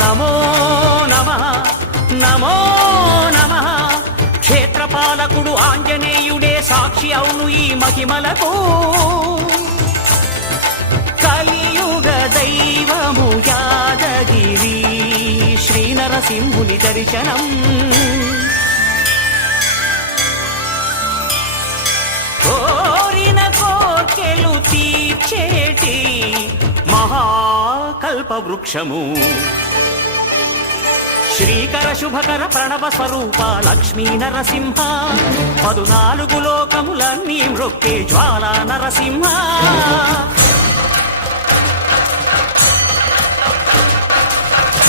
నమో నమః నమో నమః. క్షేత్రపాలకుడు ఆంజనేయుడే సాక్షి అవును ఈ మహిమలకు. కలియుగ దైవము యాదగిరి శ్రీ నరసింహుని దర్శనం. కోరిన కోర్కెలు తీర్చేటి మహాకల్ప వృక్షము. శ్రీకర శుభకర ప్రణవ స్వరూప లక్ష్మీ నరసింహ. 14 లోకములన్నీ మ్రొక్కే జ్వాలా నరసింహ.